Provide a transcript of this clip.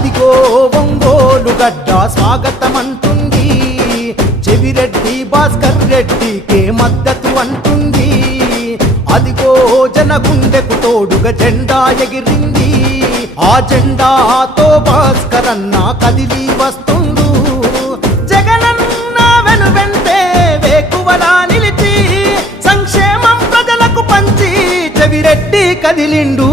అదిగో ఒంగోలు గడ్డ స్వాగతమంటుంది, చెవిరెడ్డి భాస్కర్ రెడ్డికే మద్దతు అంటుంది. అదిగో జనగుండెకు తోడుగా జెండా ఎగిరింది, ఆ జెండాతో భాస్కర్ అన్న కదిలి వస్తుండు. జగనన్న వెనువెంటే వేకువలా నిలిచి సంక్షేమం ప్రజలకు పంచి చెవిరెడ్డి కదిలిండు.